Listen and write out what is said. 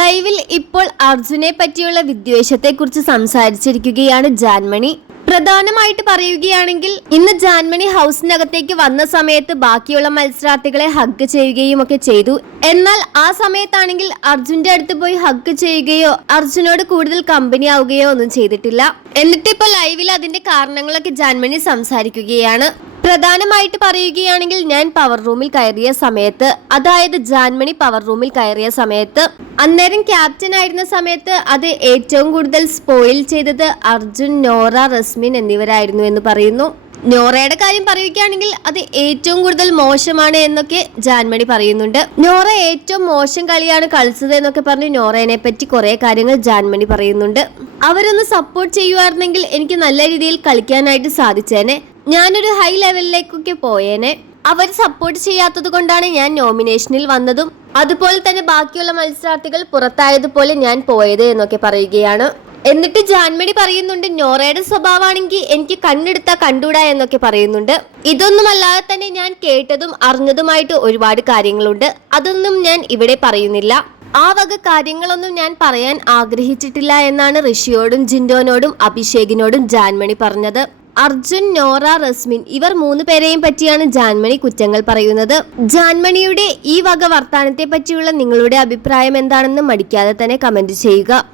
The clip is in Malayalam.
ലൈവിൽ ഇപ്പോൾ അർജുനെ പറ്റിയുള്ള വിദ്വേഷത്തെക്കുറിച്ച് സംസാരിച്ചിരിക്കുകയാണ് ജാൻമണി. പ്രധാനമായിട്ട് പറയുകയാണെങ്കിൽ ഇന്ന് ജാൻമണി ഹൗസിനകത്തേക്ക് വന്ന സമയത്ത് ബാക്കിയുള്ള മത്സരാർത്ഥികളെ ഹഗ് ചെയ്യുകയും ഒക്കെ ചെയ്തു. എന്നാൽ ആ സമയത്താണെങ്കിൽ അർജുന്റെ അടുത്ത് പോയി ഹഗ് ചെയ്യുകയോ അർജുനോട് കൂടുതൽ കമ്പനി ആവുകയോ ഒന്നും ചെയ്തിട്ടില്ല. എന്നിട്ട് ഇപ്പൊ ലൈവിൽ അതിന്റെ കാരണങ്ങളൊക്കെ ജാൻമണി സംസാരിക്കുകയാണ്. പ്രധാനമായിട്ട് പറയുകയാണെങ്കിൽ ഞാൻ പവർ റൂമിൽ കയറിയ സമയത്ത് അതായത് ജാൻമണി പവർ റൂമിൽ കയറിയ സമയത്ത് അന്നേരം ക്യാപ്റ്റൻ ആയിരുന്ന സമയത്ത് അത് ഏറ്റവും കൂടുതൽ സ്പോയിൽ ചെയ്തത് അർജുൻ നോറ റസ്മിൻ എന്നിവരായിരുന്നു എന്ന് പറയുന്നു. നോറയുടെ കാര്യം പറയുകയാണെങ്കിൽ അത് ഏറ്റവും കൂടുതൽ മോശമാണ് എന്നൊക്കെ ജാൻമണി പറയുന്നുണ്ട്. നോറ ഏറ്റവും മോശം കളിയാണ് കളിച്ചത് എന്നൊക്കെ പറഞ്ഞ് നോറയെ പറ്റി കുറെ കാര്യങ്ങൾ ജാൻമണി പറയുന്നുണ്ട്. അവരൊന്ന് സപ്പോർട്ട് ചെയ്യുമായിരുന്നെങ്കിൽ എനിക്ക് നല്ല രീതിയിൽ കളിക്കാനായിട്ട് സാധിച്ചേനെ. ഞാനൊരു ഹൈ ലെവലിലേക്കൊക്കെ പോയേനെ. അവർ സപ്പോർട്ട് ചെയ്യാത്തത് കൊണ്ടാണ് ഞാൻ നോമിനേഷനിൽ വന്നതും. അതുപോലെ തന്നെ ബാക്കിയുള്ള മത്സരാർത്ഥികൾ പുറത്തായതുപോലെ ഞാൻ പോയത് എന്നൊക്കെ പറയുകയാണ്. എന്നിട്ട് ജാൻമണി പറയുന്നുണ്ട് നോറയുടെ സ്വഭാവമാണെങ്കിൽ എനിക്ക് കണ്ണെടുത്താ കണ്ടൂടാ എന്നൊക്കെ പറയുന്നുണ്ട്. ഇതൊന്നുമല്ലാതെ തന്നെ ഞാൻ കേട്ടതും അറിഞ്ഞതുമായിട്ട് ഒരുപാട് കാര്യങ്ങളുണ്ട്. അതൊന്നും ഞാൻ ഇവിടെ പറയുന്നില്ല. ആ വക കാര്യങ്ങളൊന്നും ഞാൻ പറയാൻ ആഗ്രഹിച്ചിട്ടില്ല എന്നാണ് ഋഷിയോടും ജിൻഡോനോടും അഭിഷേകിനോടും ജാൻമണി പറഞ്ഞത്. അർജുൻ നോറ റസ്മിൻ ഇവർ മൂന്ന് പേരെയും പറ്റിയാണ് ജാൻമണി കുറ്റങ്ങൾ പറയുന്നത്. ജാൻമണിയുടെ ഈ വക വർത്താനത്തെ പറ്റിയുള്ള നിങ്ങളുടെ അഭിപ്രായം എന്താണെന്ന് മടിക്കാതെ തന്നെ കമന്റ് ചെയ്യുക.